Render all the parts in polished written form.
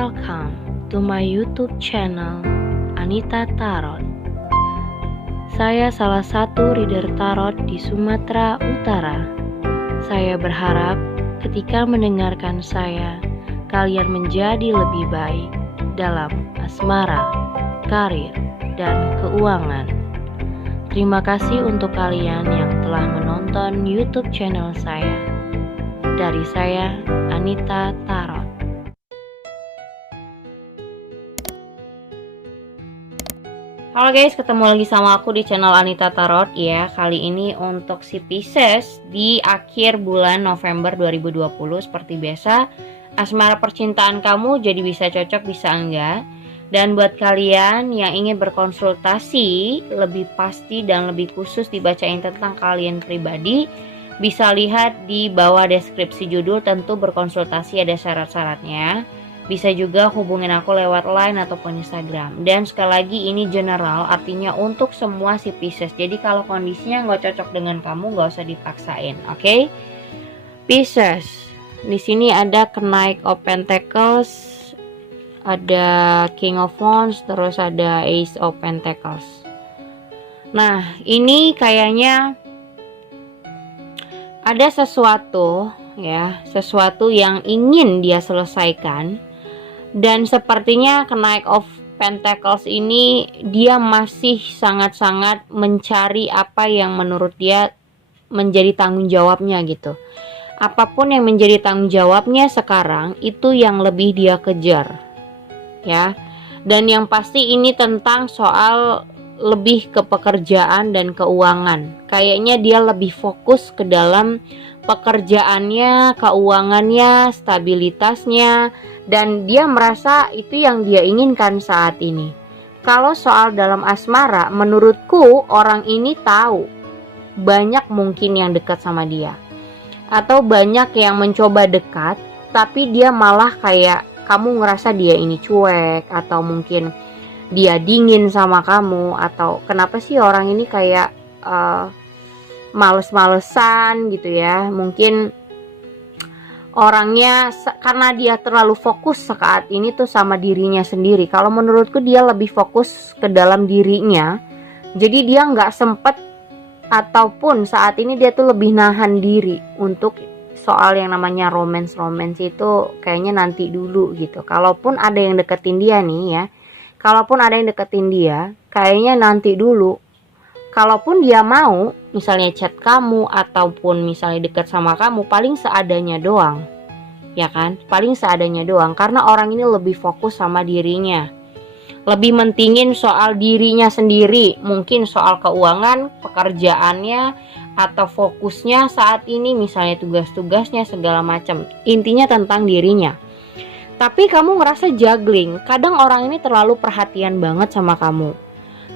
Welcome to my YouTube channel Anita Tarot. Saya salah satu reader tarot di Sumatera Utara. Saya berharap ketika mendengarkan saya, kalian menjadi lebih baik dalam asmara, karir, dan keuangan. Terima kasih untuk kalian yang telah menonton YouTube channel saya. Dari saya, Anita Tarot. Halo guys, ketemu lagi sama aku di channel Anita Tarot ya. Kali ini untuk si Pisces di akhir bulan November 2020. Seperti biasa, asmara percintaan kamu jadi bisa cocok bisa enggak. Dan buat kalian yang ingin berkonsultasi lebih pasti dan lebih khusus dibacain tentang kalian pribadi, bisa lihat di bawah deskripsi judul. Tentu berkonsultasi ada syarat-syaratnya. Bisa juga hubungin aku lewat line ataupun Instagram. Dan sekali lagi ini general, artinya untuk semua si Pisces. Jadi kalau kondisinya nggak cocok dengan kamu, nggak usah dipaksain, oke? Pisces, di sini ada Knight of Pentacles, ada King of Wands, terus ada Ace of Pentacles. Nah, ini kayaknya ada sesuatu ya, sesuatu yang ingin dia selesaikan. Dan sepertinya Knight of Pentacles ini dia masih sangat-sangat mencari apa yang menurut dia menjadi tanggung jawabnya gitu. Apapun yang menjadi tanggung jawabnya sekarang itu yang lebih dia kejar ya. Dan yang pasti ini tentang soal lebih ke pekerjaan dan keuangan. Kayaknya dia lebih fokus ke dalam pekerjaannya, keuangannya, stabilitasnya, dan dia merasa itu yang dia inginkan saat ini. Kalau soal dalam asmara, menurutku orang ini tahu banyak mungkin yang dekat sama dia, atau banyak yang mencoba dekat, tapi dia malah kayak kamu ngerasa dia ini cuek, atau mungkin dia dingin sama kamu, atau kenapa sih orang ini kayak males-malesan gitu ya. Mungkin orangnya karena dia terlalu fokus saat ini tuh sama dirinya sendiri. Kalau menurutku dia lebih fokus ke dalam dirinya, jadi dia nggak sempet, ataupun saat ini dia tuh lebih nahan diri untuk soal yang namanya romance itu kayaknya nanti dulu gitu. Kalaupun ada yang deketin dia nih ya, kalaupun ada yang deketin dia, kayaknya nanti dulu. Kalaupun dia mau, misalnya chat kamu, ataupun misalnya deket sama kamu, paling seadanya doang. Ya kan? Paling seadanya doang. Karena orang ini lebih fokus sama dirinya. Lebih mentingin soal dirinya sendiri. Mungkin soal keuangan, pekerjaannya, atau fokusnya saat ini, misalnya tugas-tugasnya, segala macam. Intinya tentang dirinya. Tapi kamu ngerasa juggling. Kadang orang ini terlalu perhatian banget sama kamu.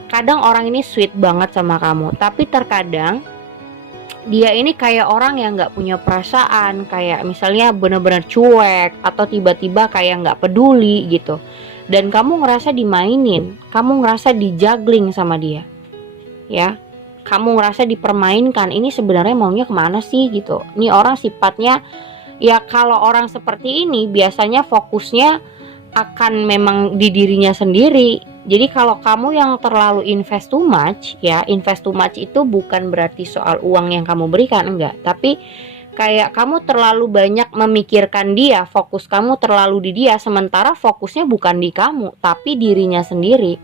Kadang orang ini sweet banget sama kamu. Tapi terkadang dia ini kayak orang yang gak punya perasaan. Kayak misalnya bener-bener cuek, atau tiba-tiba kayak gak peduli gitu. Dan kamu ngerasa dimainin, kamu ngerasa dijuggling sama dia ya. Kamu ngerasa dipermainkan. Ini sebenarnya maunya kemana sih gitu. Ini orang sifatnya ya, kalau orang seperti ini biasanya fokusnya akan memang di dirinya sendiri. Jadi kalau kamu yang terlalu invest too much ya, invest too much itu bukan berarti soal uang yang kamu berikan, enggak. Tapi kayak kamu terlalu banyak memikirkan dia, fokus kamu terlalu di dia, sementara fokusnya bukan di kamu, tapi dirinya sendiri.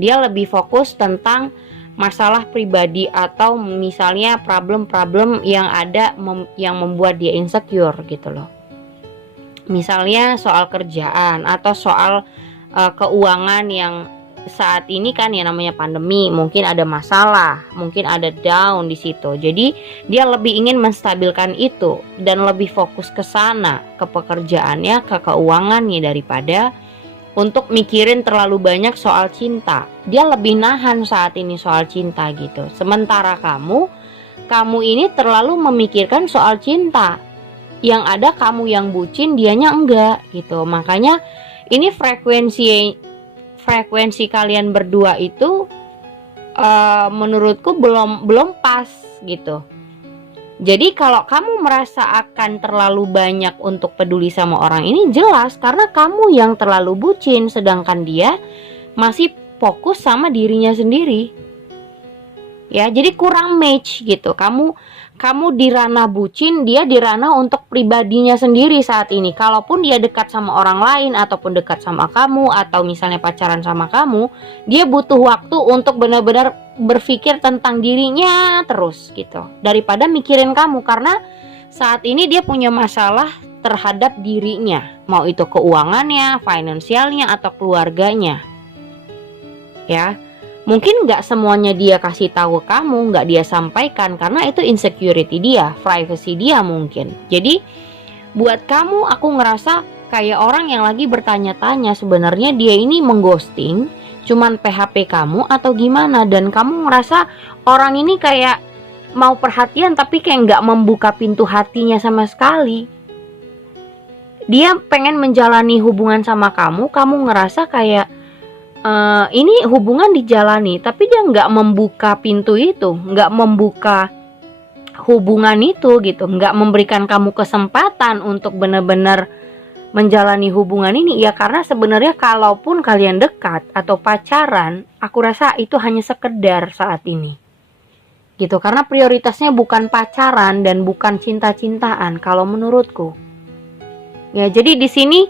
Dia lebih fokus tentang masalah pribadi, atau misalnya problem-problem yang ada yang membuat dia insecure gitu loh. Misalnya soal kerjaan, atau soal keuangan yang saat ini kan ya namanya pandemi, mungkin ada masalah, mungkin ada down di situ. Jadi dia lebih ingin menstabilkan itu dan lebih fokus ke sana, ke pekerjaannya, ke keuangannya, daripada untuk mikirin terlalu banyak soal cinta. Dia lebih nahan saat ini soal cinta gitu. Sementara kamu ini terlalu memikirkan soal cinta. Yang ada kamu yang bucin, dianya enggak gitu. Makanya ini frekuensi kalian berdua itu menurutku belum pas gitu. Jadi kalau kamu merasa akan terlalu banyak untuk peduli sama orang ini, jelas karena kamu yang terlalu bucin, sedangkan dia masih fokus sama dirinya sendiri. Ya, jadi kurang match gitu. Kamu di ranah bucin, dia di ranah untuk pribadinya sendiri saat ini. Kalaupun dia dekat sama orang lain ataupun dekat sama kamu atau misalnya pacaran sama kamu, dia butuh waktu untuk benar-benar berpikir tentang dirinya terus gitu. Daripada mikirin kamu, karena saat ini dia punya masalah terhadap dirinya, mau itu keuangannya, finansialnya atau keluarganya. Ya. Mungkin nggak semuanya dia kasih tahu kamu, nggak dia sampaikan karena itu insecurity dia, privacy dia mungkin. Jadi buat kamu, aku ngerasa kayak orang yang lagi bertanya-tanya sebenarnya dia ini mengghosting, cuman PHP kamu atau gimana, dan kamu ngerasa orang ini kayak mau perhatian tapi kayak nggak membuka pintu hatinya sama sekali. Dia pengen menjalani hubungan sama kamu ngerasa kayak ini hubungan dijalani, tapi dia nggak membuka pintu itu, nggak membuka hubungan itu gitu, nggak memberikan kamu kesempatan untuk benar-benar menjalani hubungan ini. Ya karena sebenarnya kalaupun kalian dekat atau pacaran, aku rasa itu hanya sekedar saat ini gitu, karena prioritasnya bukan pacaran dan bukan cinta-cintaan kalau menurutku. Ya jadi di sini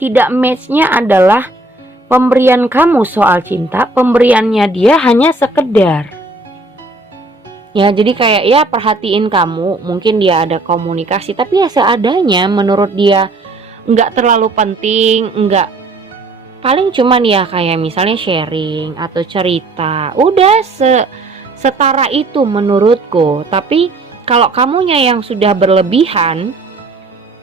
tidak matchnya adalah pemberian kamu soal cinta, pemberiannya dia hanya sekedar. Ya jadi kayak ya perhatiin kamu, mungkin dia ada komunikasi tapi ya seadanya, menurut dia nggak terlalu penting, nggak, paling cuman ya kayak misalnya sharing atau cerita, udah setara itu menurutku. Tapi kalau kamunya yang sudah berlebihan,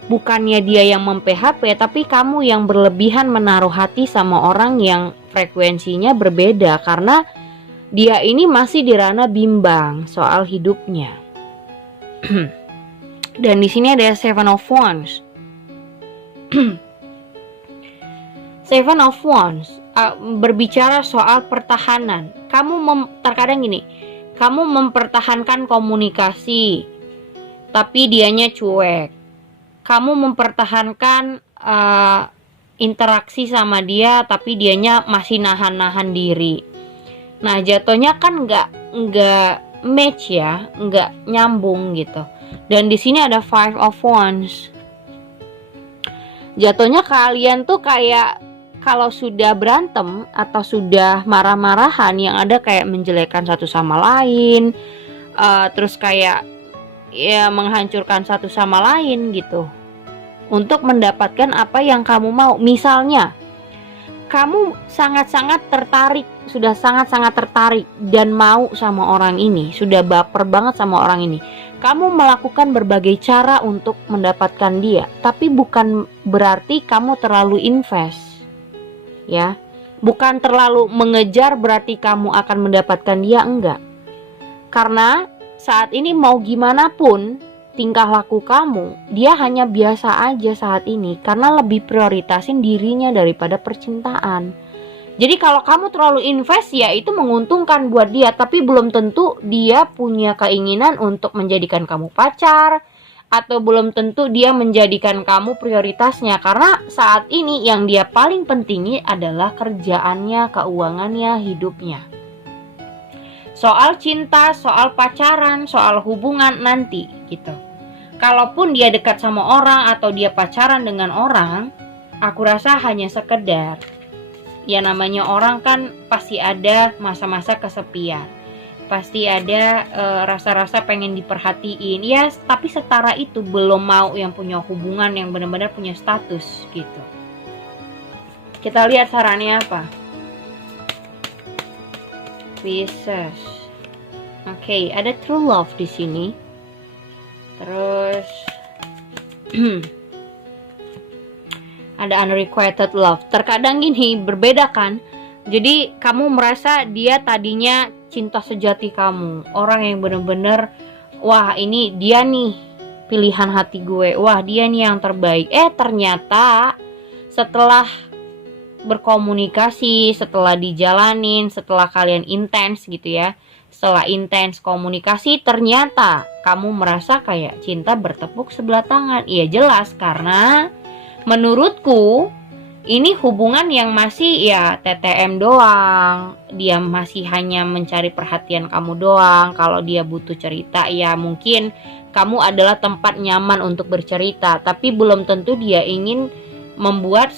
bukannya dia yang mem-PHP, tapi kamu yang berlebihan menaruh hati sama orang yang frekuensinya berbeda, karena dia ini masih di ranah bimbang soal hidupnya. Dan di sini ada Seven of Wands. Seven of Wands berbicara soal pertahanan. Terkadang gini, kamu mempertahankan komunikasi, tapi dianya cuek. Kamu mempertahankan interaksi sama dia, tapi dianya masih nahan-nahan diri. Nah jatuhnya kan nggak match ya, nggak nyambung gitu. Dan di sini ada Five of Wands. Jatuhnya kalian tuh kayak kalau sudah berantem atau sudah marah-marahan, yang ada kayak menjelekkan satu sama lain, terus kayak ya menghancurkan satu sama lain gitu, untuk mendapatkan apa yang kamu mau. Misalnya kamu sangat-sangat tertarik, sudah sangat-sangat tertarik dan mau sama orang ini, sudah baper banget sama orang ini. Kamu melakukan berbagai cara untuk mendapatkan dia, tapi bukan berarti kamu terlalu invest. Ya, bukan terlalu mengejar berarti kamu akan mendapatkan dia, enggak. Karena saat ini mau gimana pun tingkah laku kamu, dia hanya biasa aja saat ini karena lebih prioritasin dirinya daripada percintaan. Jadi kalau kamu terlalu invest, ya itu menguntungkan buat dia, tapi belum tentu dia punya keinginan untuk menjadikan kamu pacar, atau belum tentu dia menjadikan kamu prioritasnya, karena saat ini yang dia paling pentingi adalah kerjaannya, keuangannya, hidupnya. Soal cinta, soal pacaran, soal hubungan nanti gitu. Kalaupun dia dekat sama orang atau dia pacaran dengan orang, aku rasa hanya sekedar. Ya namanya orang kan pasti ada masa-masa kesepian. Pasti ada rasa-rasa pengen diperhatiin. Ya tapi setara itu, belum mau yang punya hubungan yang benar-benar punya status gitu. Kita lihat sarannya apa. Pisces. Oke, ada true love di sini. Terus ada unrequited love. Terkadang gini, berbeda kan. Jadi kamu merasa dia tadinya cinta sejati kamu, orang yang bener-bener, wah ini dia nih pilihan hati gue, wah dia nih yang terbaik. Ternyata setelah berkomunikasi, setelah dijalanin, setelah kalian intens gitu ya, setelah intens komunikasi ternyata kamu merasa kayak cinta bertepuk sebelah tangan. Iya jelas, karena menurutku ini hubungan yang masih ya TTM doang. Dia masih hanya mencari perhatian kamu doang. Kalau dia butuh cerita ya mungkin kamu adalah tempat nyaman untuk bercerita, tapi belum tentu dia ingin membuat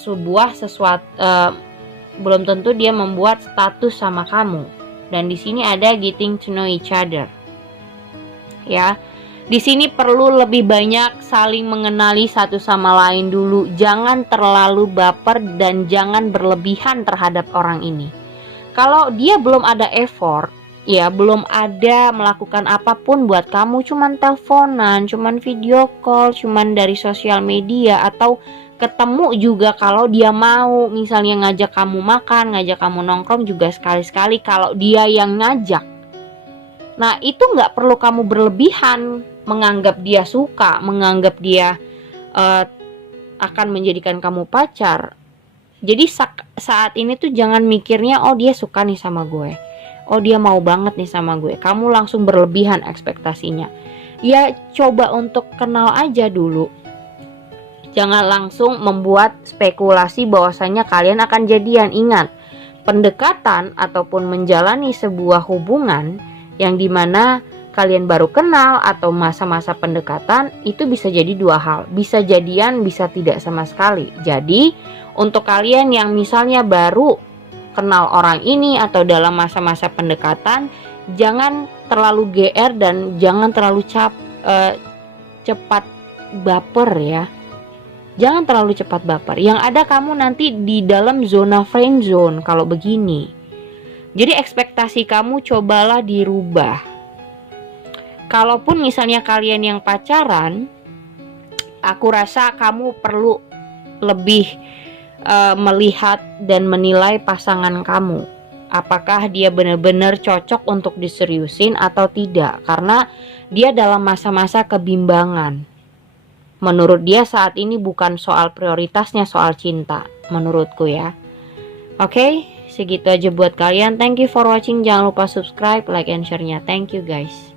belum tentu dia membuat status sama kamu. Dan di sini ada getting to know each other. Ya. Di sini perlu lebih banyak saling mengenali satu sama lain dulu. Jangan terlalu baper dan jangan berlebihan terhadap orang ini. Kalau dia belum ada effort, ya belum ada melakukan apapun buat kamu, cuman teleponan, cuman video call, cuman dari sosial media, atau ketemu juga kalau dia mau, misalnya ngajak kamu makan, ngajak kamu nongkrong juga sekali-sekali kalau dia yang ngajak. Nah itu nggak perlu kamu berlebihan menganggap dia suka, menganggap dia akan menjadikan kamu pacar. Jadi saat ini tuh jangan mikirnya oh dia suka nih sama gue, oh dia mau banget nih sama gue. Kamu langsung berlebihan ekspektasinya. Ya coba untuk kenal aja dulu. Jangan langsung membuat spekulasi bahwasanya kalian akan jadian. Ingat, pendekatan ataupun menjalani sebuah hubungan yang dimana kalian baru kenal atau masa-masa pendekatan itu bisa jadi dua hal, bisa jadian, bisa tidak sama sekali. Jadi untuk kalian yang misalnya baru kenal orang ini atau dalam masa-masa pendekatan, jangan terlalu GR dan jangan terlalu cepat baper ya. Jangan terlalu cepat baper. Yang ada kamu nanti di dalam zona friend zone kalau begini. Jadi ekspektasi kamu cobalah dirubah. Kalaupun misalnya kalian yang pacaran, aku rasa kamu perlu lebih melihat dan menilai pasangan kamu. Apakah dia benar-benar cocok untuk diseriusin atau tidak. Karena dia dalam masa-masa kebimbangan. Menurut dia saat ini bukan soal prioritasnya, soal cinta. Menurutku ya. Oke, segitu aja buat kalian. Thank you for watching. Jangan lupa subscribe, like, and share-nya. Thank you guys.